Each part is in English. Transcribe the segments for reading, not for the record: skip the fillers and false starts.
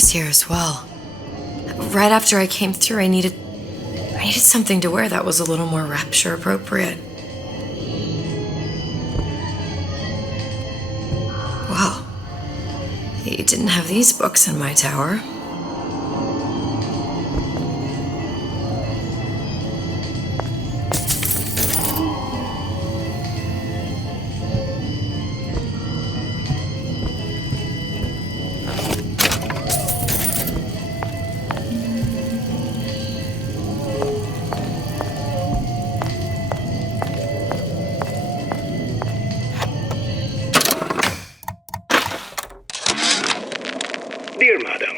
was here as well. Right after I came through, I needed something to wear that was a little more rapture appropriate. Well, you didn't have these books in my tower. Dear Madam,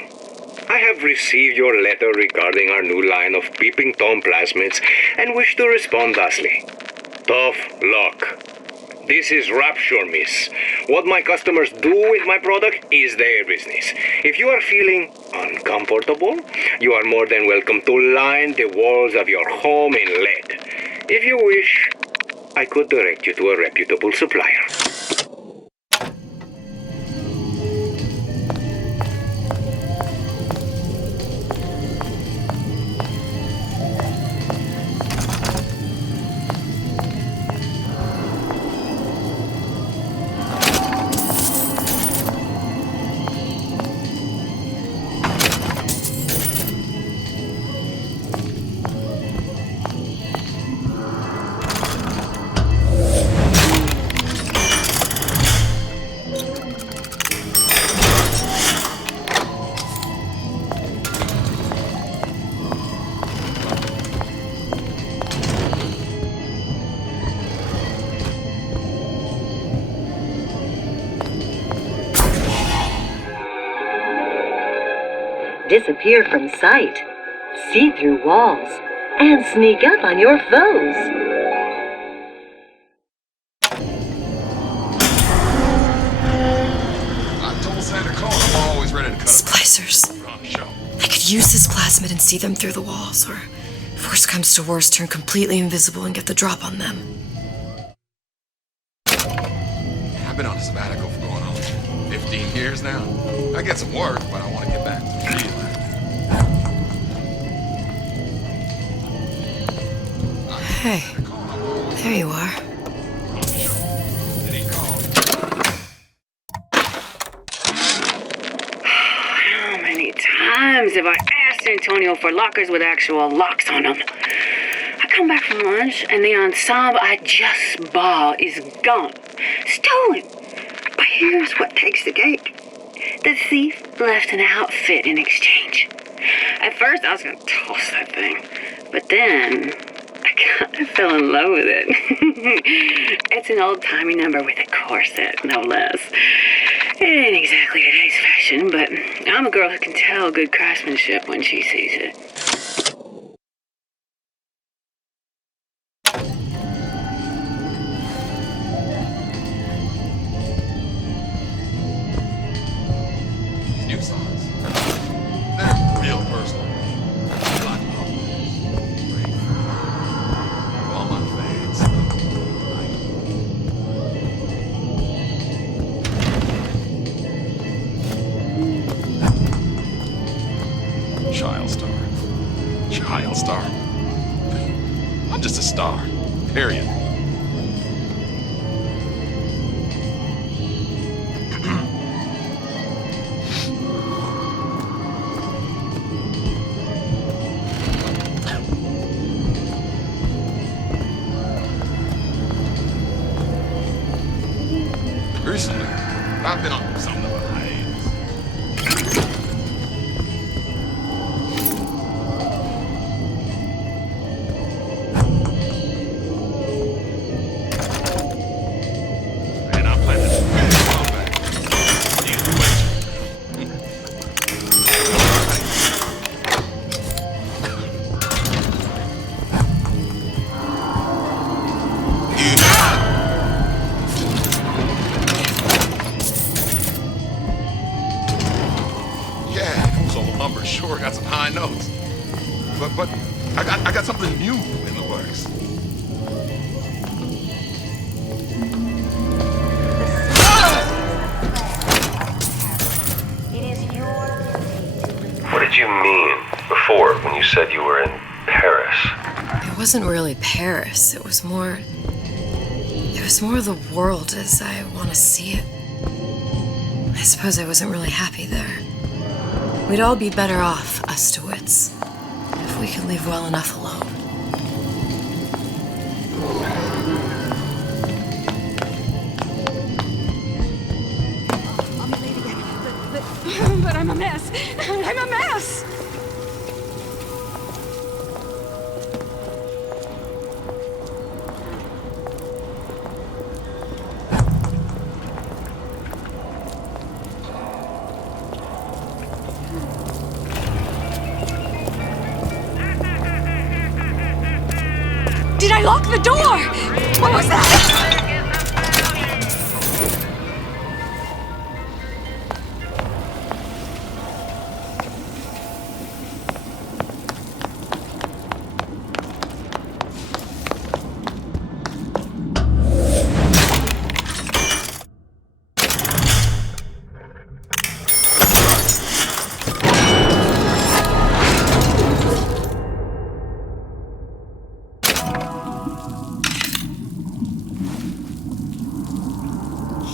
I have received your letter regarding our new line of peeping Tom plasmids and wish to respond thusly. Tough luck. This is Rapture, miss. What my customers do with my product is their business. If you are feeling uncomfortable, you are more than welcome to line the walls of your home in lead. If you wish, I could direct you to a reputable supplier. Disappear from sight, see through walls, and sneak up on your foes. I told Santa Claus I'm always ready to cut. Splicers. I could use this plasmid and see them through the walls, or if worst comes to worst, turn completely invisible and get the drop on them. I've been on a sabbatical for going on 15 years now. I get some work, but I want to get back to real. Hey, there you are. How many times have I asked Antonio for lockers with actual locks on them? I come back from lunch and the ensemble I just bought is gone. Stolen. But here's what takes the cake. The thief left an outfit in exchange. At first I was going to toss that thing, but then I fell in love with it. It's an old-timey number with a corset, no less. It ain't exactly today's fashion, but I'm a girl who can tell good craftsmanship when she sees it. These new songs, they're real personal. All my fans. Child star. Child star. I'm just a star. Period. Recently, I've been on something of a hiatus. And I'm planning to come back. Need a Lumber sure got some high notes. But I got something new in the works. It is your duty you mean before when you said you were in Paris? It wasn't really Paris. It was more the world as I want to see it. I suppose I wasn't really happy there. We'd all be better off, us DeWitts, if we could leave well enough alone. I'll be late again. But I'm a mess. I'm a mess! Did I lock the door? What was that?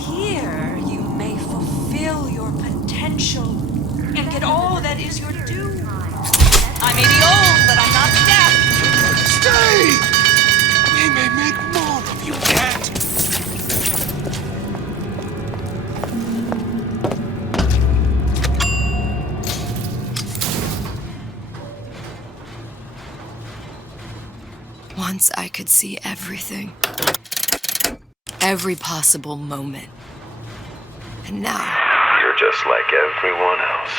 Here you may fulfill your potential and get all that is your due. I may be old, but I'm not deaf. Stay! We may make more of you, cat. Once I could see everything. Every possible moment. And now, You're just like everyone else.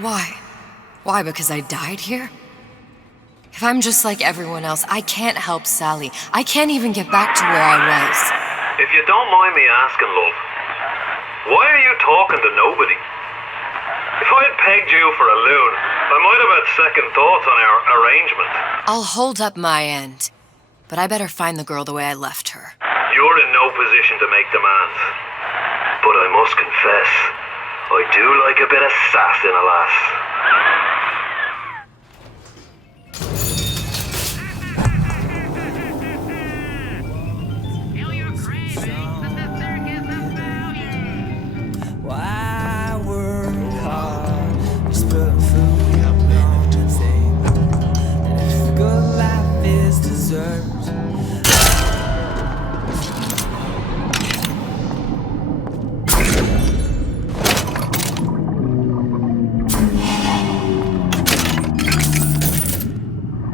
why? Why, because I died here? If I'm just like everyone else, I can't help Sally. I can't even get back to where I was. If you don't mind me asking, love, why are you talking to nobody? If I'd pegged you for a loon, I might have had second thoughts on our arrangement. I'll hold up my end. But I better find the girl the way I left her. You're in no position to make demands. But I must confess, I do like a bit of sass in a lass. Why work hard? Just put food on the table. And if good life is deserved.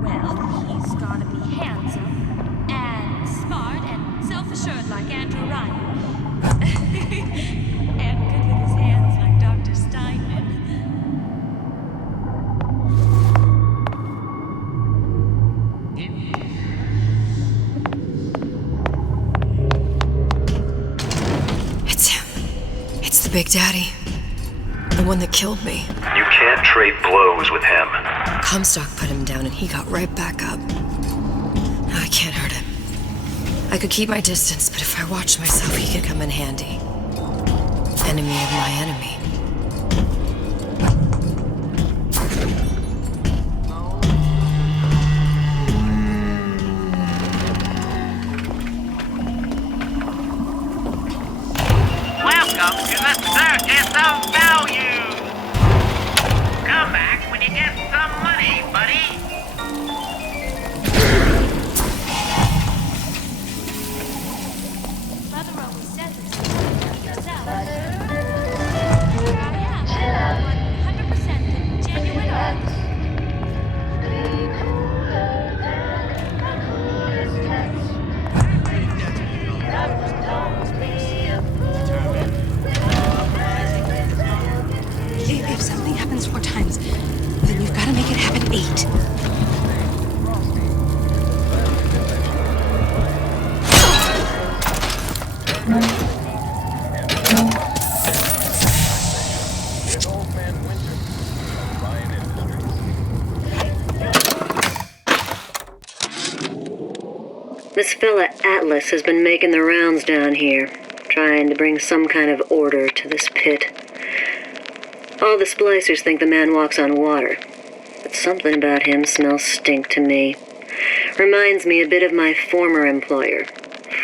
Well, he's gotta be handsome and smart and self-assured like Andrew Ryan. And good with his hands like Dr. Steinman. It's him. It's the Big Daddy. The one that killed me. You can't trade blows with him. Comstock put him down and he got right back up. Now I can't hurt him. I could keep my distance, but if I watched myself, he could come in handy. Enemy of my enemy. Welcome to the Circus of Value! Come back when you get some money, buddy! Mother always said this yourself. I am 100% the genuine artist. If something happens 4 times, then you've got to make it happen 8. This fella Atlas has been making the rounds down here, trying to bring some kind of order to this pit. All the splicers think the man walks on water, but something about him smells stink to me. Reminds me a bit of my former employer,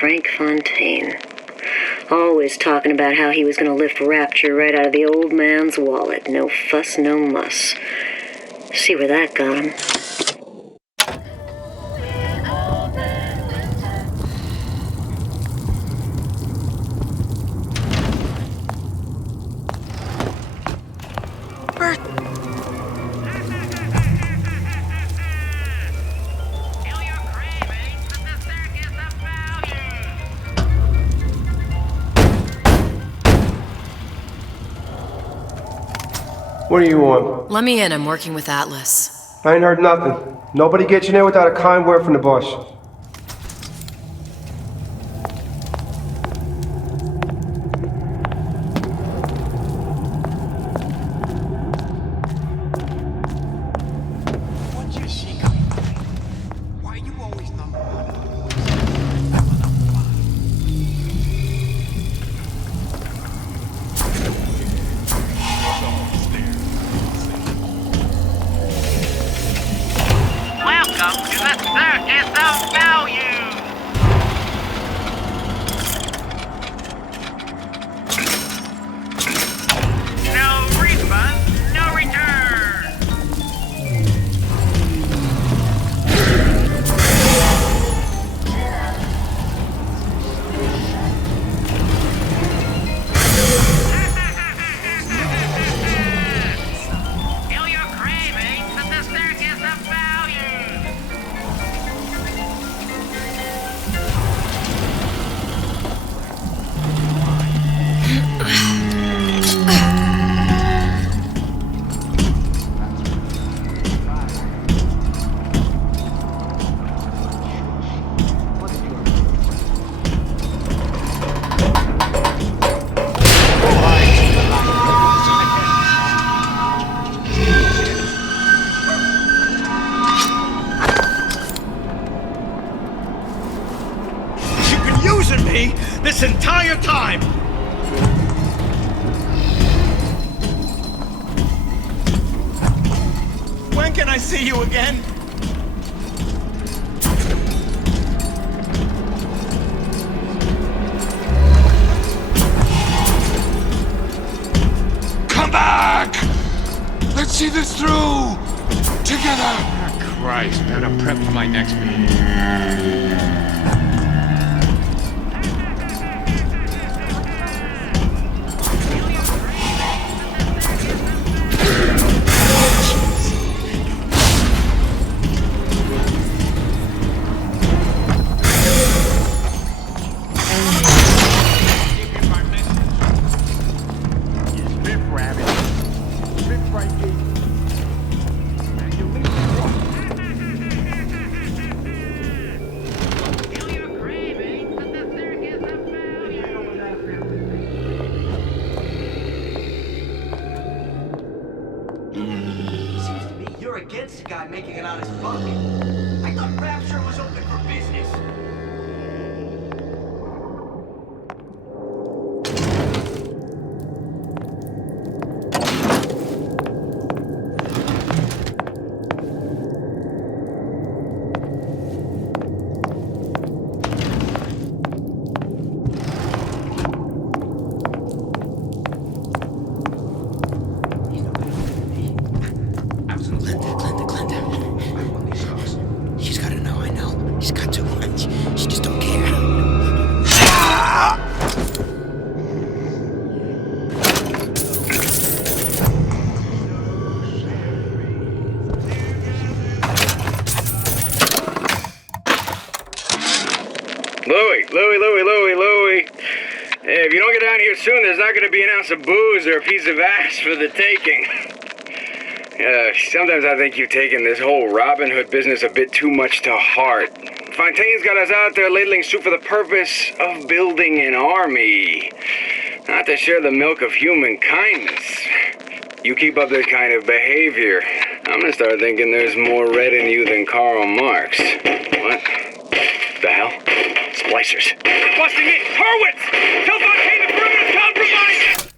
Frank Fontaine. Always talking about how he was going to lift Rapture right out of the old man's wallet. No fuss, no muss. See where that got him. What do you want? Let me in. I'm working with Atlas. I ain't heard nothing. Nobody gets in there without a kind word from the boss. What's your secret? Why you always number one? Welcome to the circus of value! No refund, no return! Kill your cravings at the circus of value! You've been using me this entire time! When can I see you again? Come back! Let's see this through! Together! Christ, better prep for my next meeting. Seems to me you're against a guy making an honest buck. I thought Rapture was open for business. She's gotta know I know. She's got to. She just don't care. Louie. Hey, if you don't get down here soon, there's not going to be an ounce of booze or a piece of ass for the taking. Sometimes I think you've taken this whole Robin Hood business a bit too much to heart. Fontaine's got us out there ladling soup for the purpose of building an army, not to share the milk of human kindness. You keep up this kind of behavior, I'm gonna start thinking there's more red in you than Karl Marx. What the hell? Splicers. They're busting in! Hurwitz! Tell Fontaine the perimeter's compromised!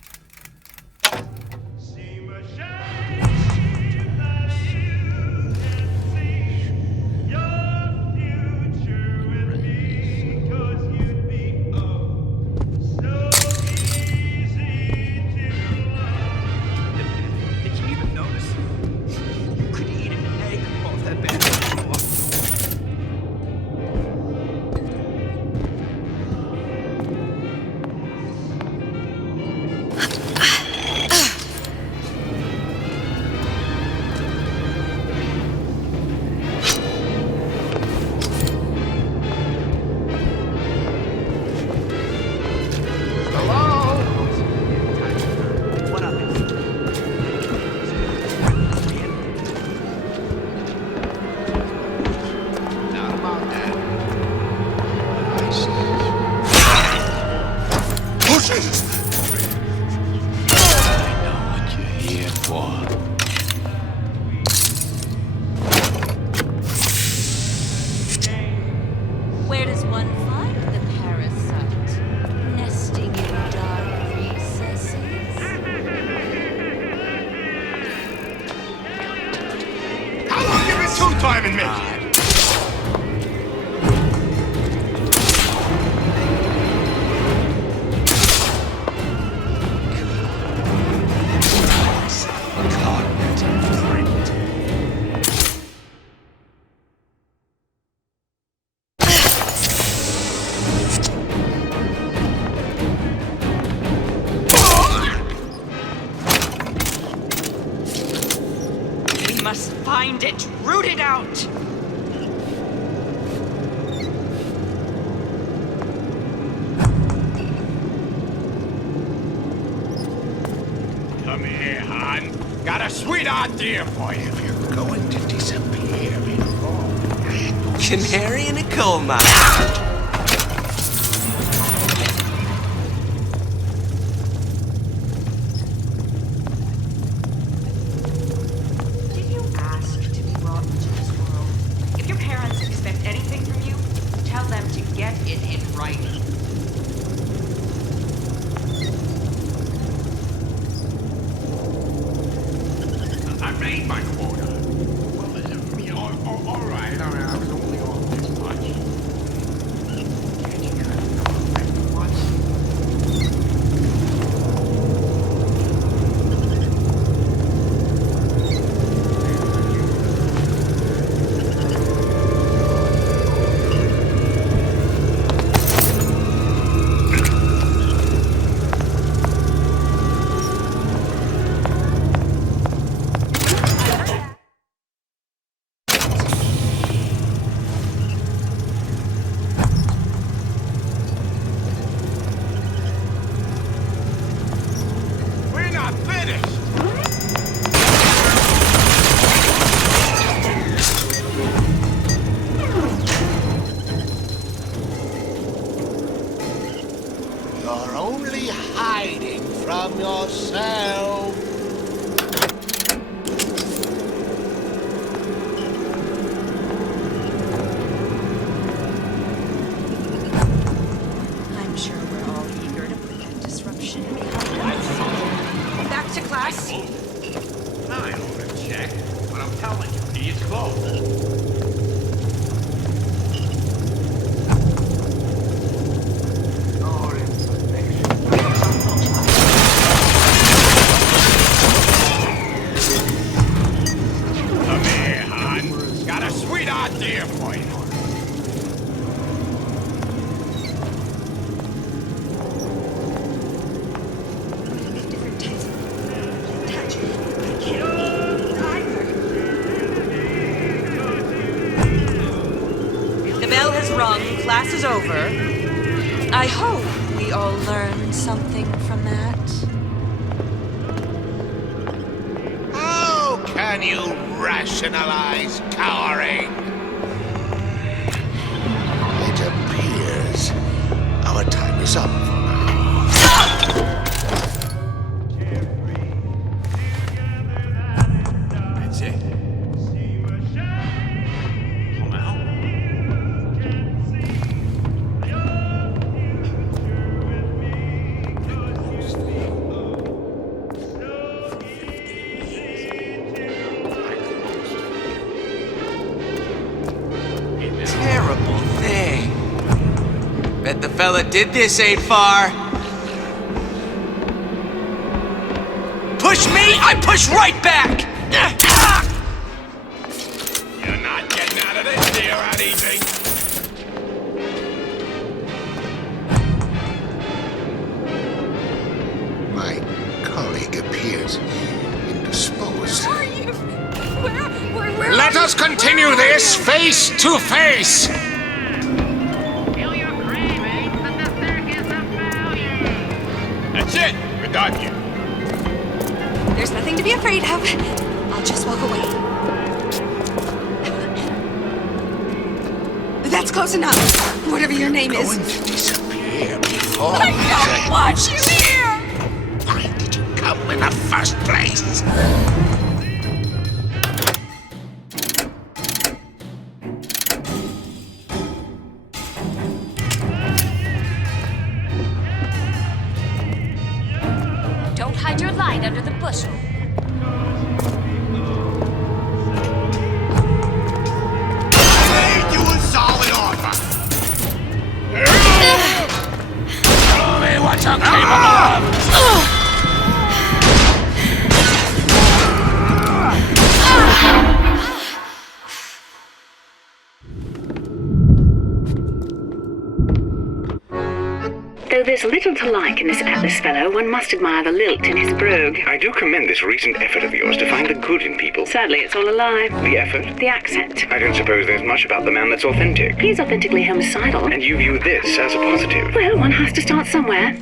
for? Where does one find the parasite? Nesting in dark recesses. How long you been two-timing me? Find it! Root it out! Come here, hon. Got a sweet idea for you. If you're going to disappear before... Canary in a coal mine. You're only hiding from yourself. I'm sure we're all eager to put that disruption behind us. Back to class. I ought to check, but I'm telling you, he's close. Class is over. I hope we all learned something from that. How can you rationalize cowering? It appears our time is up for now. That's it. Bet the fella did this ain't far. Push me, I push right back! You're not getting out of this deal that easy. My colleague appears indisposed. Where are you? Where Let us continue this face to face! That's it! We're done here. There's nothing to be afraid of. I'll just walk away. That's close enough. Whatever your name is. Going to disappear before I don't want you here! Why did you come in the first place? Don't hide your light under the bushel. You a solid offer. Show me what you're capable of. Though there's little to like in this Atlas fellow, one must admire the lilt in his brogue. I do commend this recent effort of yours to find the good in people. Sadly, it's all a lie. The effort? The accent. I don't suppose there's much about the man that's authentic. He's authentically homicidal. And you view this as a positive. Well, one has to start somewhere.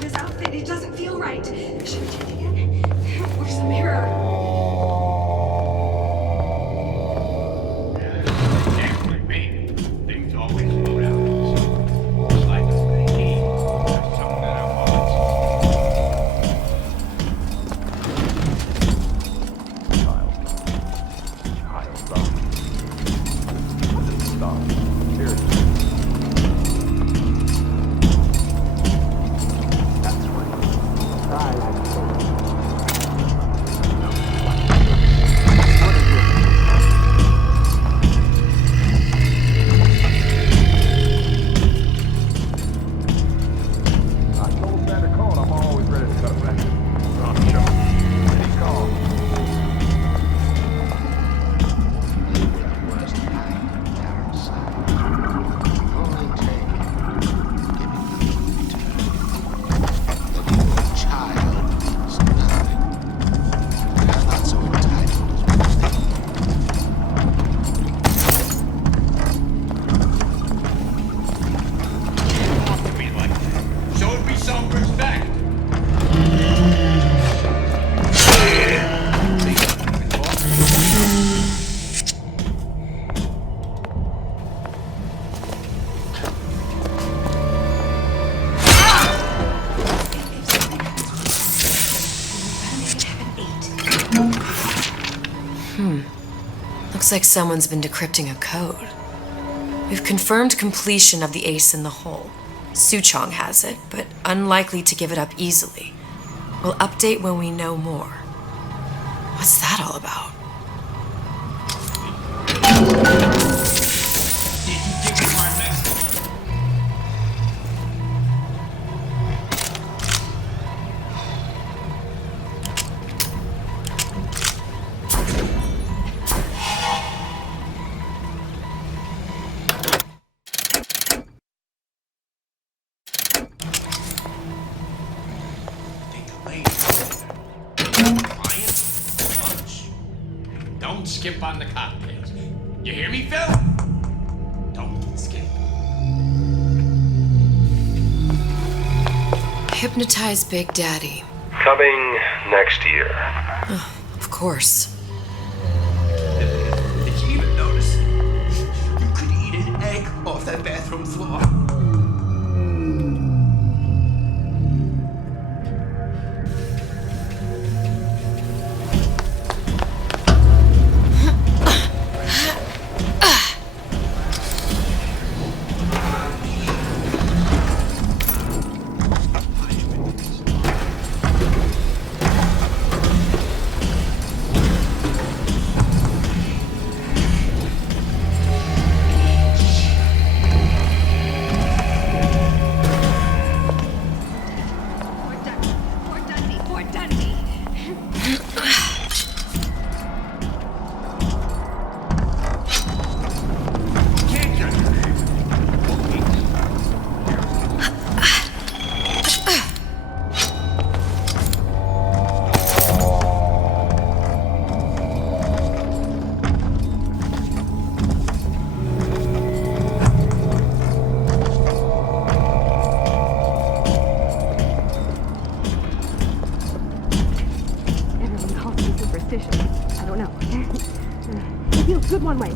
This outfit, it doesn't feel right. Should we check again? Where's the mirror? Can't blame me. Things always slow down. It's like me. There's some better Looks like someone's been decrypting a code. We've confirmed completion of the ace in the hole. Suchong has it, but unlikely to give it up easily. We'll update when we know more. What's that all about? Don't skip on the cocktails. You hear me, Phil? Don't skip. Hypnotize Big Daddy. Coming next year. Of course. Did you even notice? You could eat an egg off that bathroom floor. one way.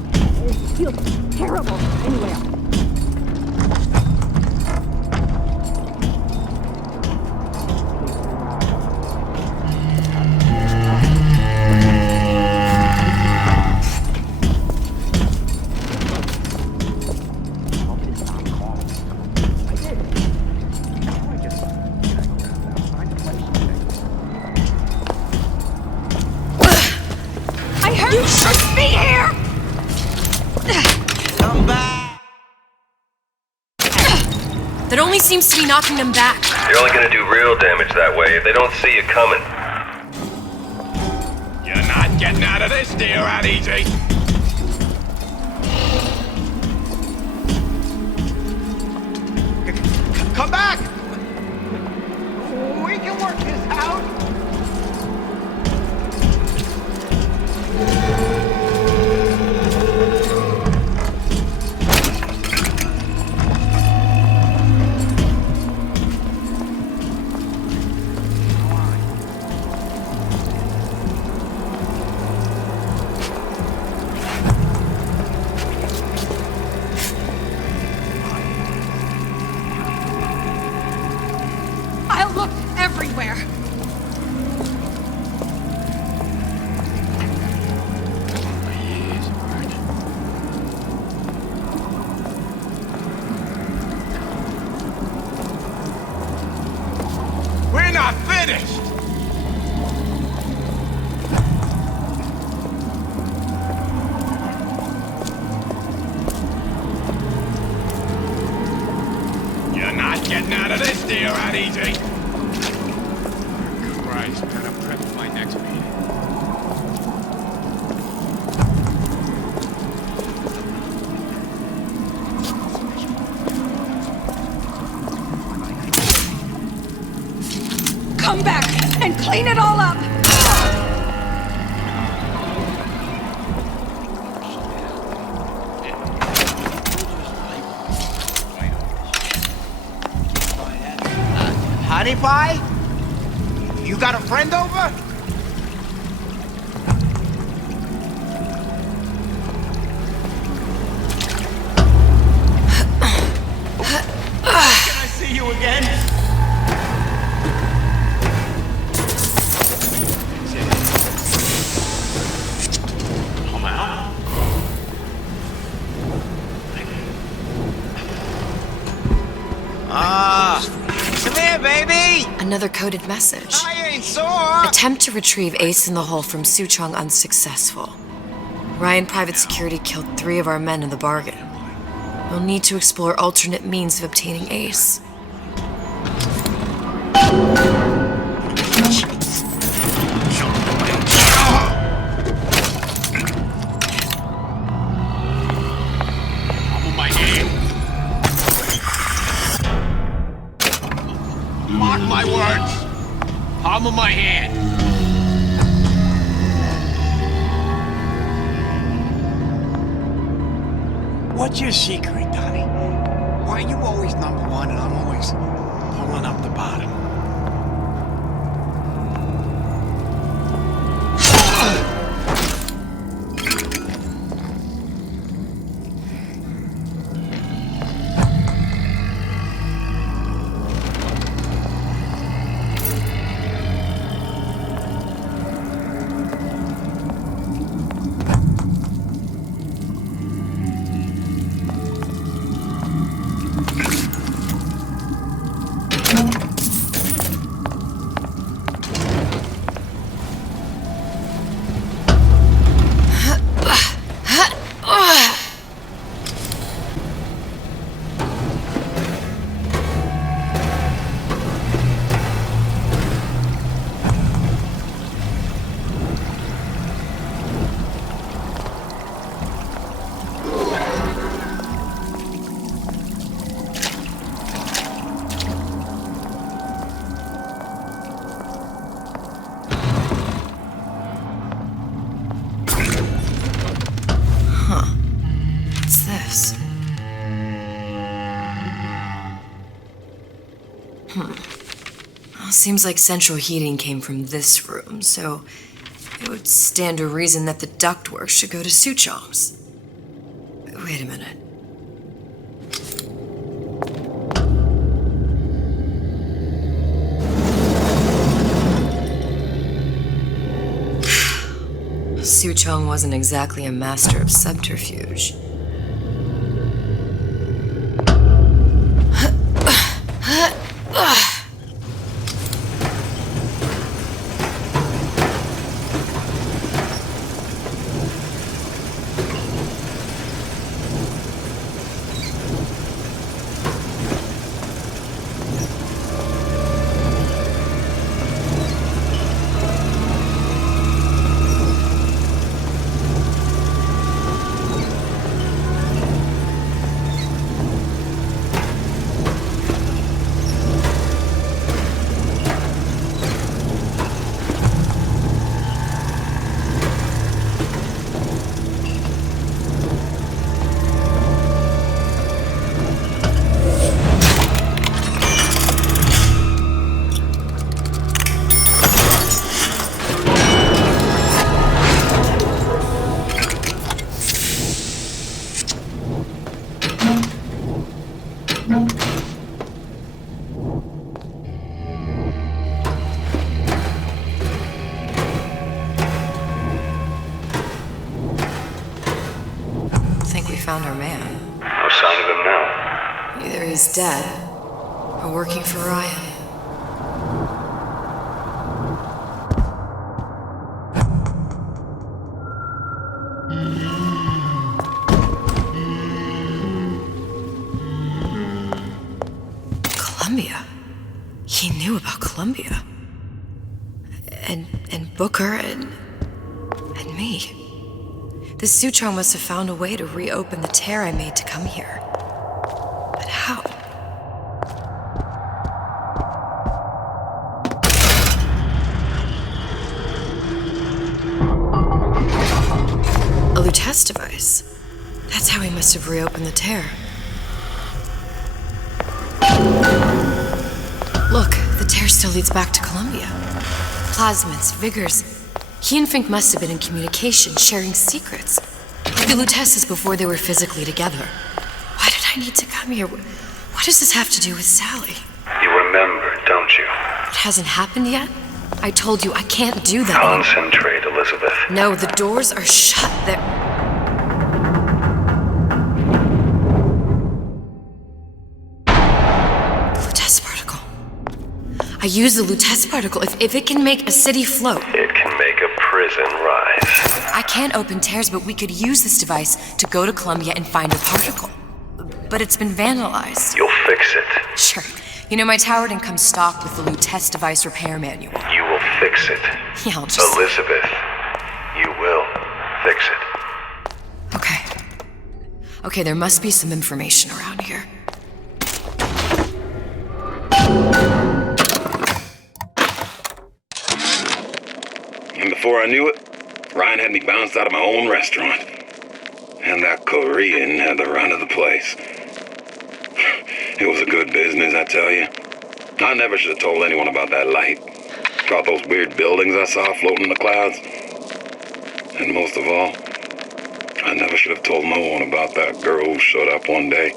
It feels terrible anywhere. That only seems to be knocking them back. You're only gonna do real damage that way if they don't see you coming. You're not getting out of this deal that easy. Come back! We can work this out. I'll look everywhere. We're not finished! You're not getting out of this deal that easy. Christ, gotta prep for my next meeting. Come back and clean it all up. Honey pie? You got a friend over? Can I see you again? Come out. Come here, baby! Another coded message. I ain't sore! Attempt to retrieve Ace in the hole from Suchong unsuccessful. Ryan Private Security killed 3 of our men in the bargain. We'll need to explore alternate means of obtaining Ace. Palm of my hand. Mark my words. Palm of my hand. What's your secret, Donnie? Why are you always number one and I'm always pulling up the bottom? Seems like central heating came from this room, so it would stand to reason that the ductwork should go to Suchong's. Wait a minute. Su Chong wasn't exactly a master of subterfuge. Found our man. No sign of him now. Either he's dead or working for Ryan. Columbia. He knew about Columbia. And Booker and me. The Su Chong must have found a way to reopen the tear I made to come here. But how? A Lutece device. That's how he must have reopened the tear. Look, the tear still leads back to Columbia. Plasmids, vigors. He and Fink must have been in communication, sharing secrets. The Lutece before they were physically together. Why did I need to come here? What does this have to do with Sally? You remember, don't you? It hasn't happened yet? I told you I can't do that. Concentrate, Elizabeth. No, the doors are shut. Lutece particle. I use the Lutece particle. If it can make a city float. It can make a prison rise. I can't open tears, but we could use this device to go to Columbia and find a particle. But it's been vandalized. You'll fix it. Sure. You know, my tower didn't come stocked with the Lutece device repair manual. You will fix it. Yeah, I'll just... Elizabeth, you will fix it. Okay, there must be some information around here. And before I knew it, Ryan had me bounced out of my own restaurant. And that Korean had the run of the place. It was a good business, I tell you. I never should have told anyone about that light. About those weird buildings I saw floating in the clouds. And most of all, I never should have told no one about that girl who showed up one day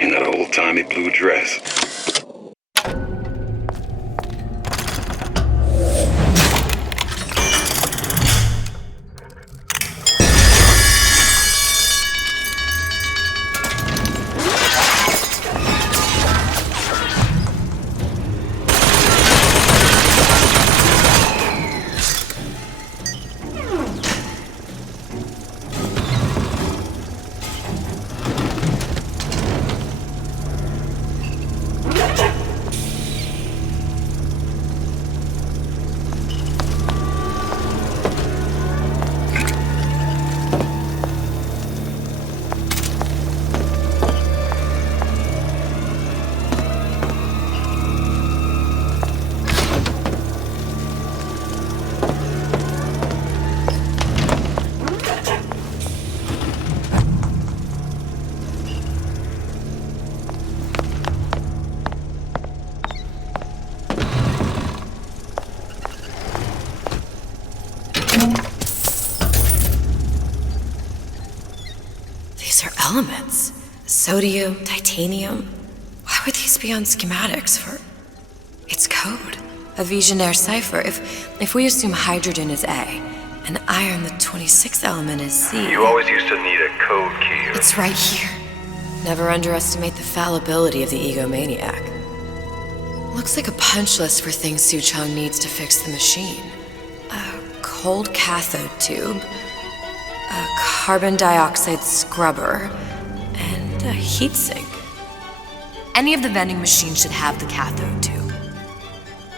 in that old-timey blue dress. elements. Sodium, titanium. Why would these be on schematics for... It's code. A Visionaire cipher. If we assume hydrogen is A, and iron, the 26th element, is C... You always used to need a code key. It's right here. Never underestimate the fallibility of the egomaniac. Looks like a punch list for things Suchong needs to fix the machine. A cold cathode tube, a carbon dioxide scrubber, and a heatsink. Any of the vending machines should have the cathode tube.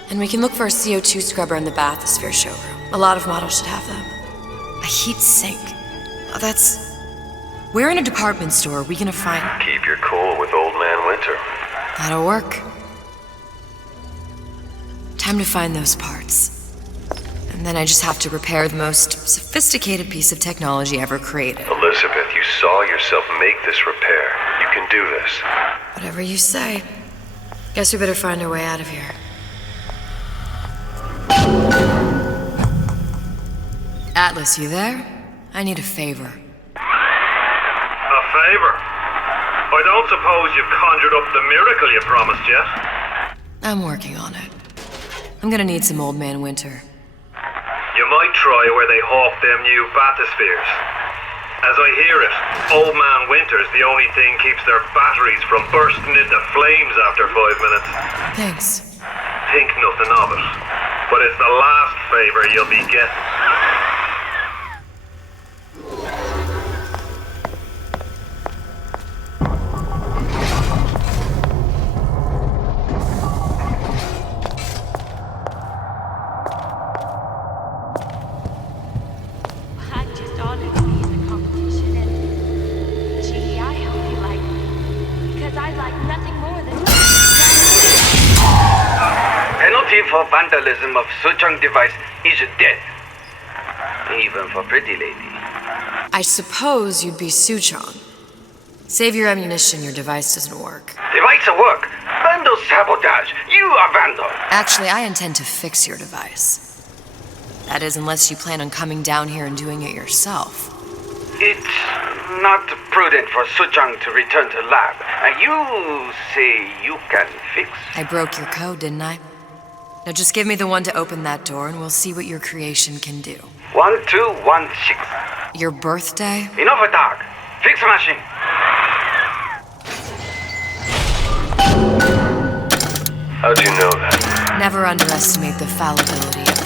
And we can look for a CO2 scrubber in the bathysphere showroom. A lot of models should have them. A heatsink. Oh, that's... Where in a department store are we gonna find... Keep your cool with Old Man Winter. That'll work. Time to find those parts. And then I just have to repair the most sophisticated piece of technology ever created. Elizabeth, you saw yourself make this repair. You can do this. Whatever you say. Guess we better find our way out of here. Atlas, you there? I need a favor. A favor? I don't suppose you've conjured up the miracle you promised yet? I'm working on it. I'm gonna need some Old Man Winter. You might try where they hawk them new bathyspheres. As I hear it, Old Man Winter's the only thing keeps their batteries from bursting into flames after 5 minutes. Thanks. Think nothing of it. But it's the last favor you'll be getting. For vandalism of Suchong device is death. Even for pretty lady. I suppose you'd be Suchong. Save your ammunition, your device doesn't work. Device work. Vandal sabotage. You are vandal. Actually, I intend to fix your device. That is, unless you plan on coming down here and doing it yourself. It's not prudent for Suchong to return to lab. You say you can fix. I broke your code, didn't I? Now just give me the one to open that door and we'll see what your creation can do. 1216. Your birthday? Enough talk. Fix the machine. How'd you know that? Never underestimate the fallibility of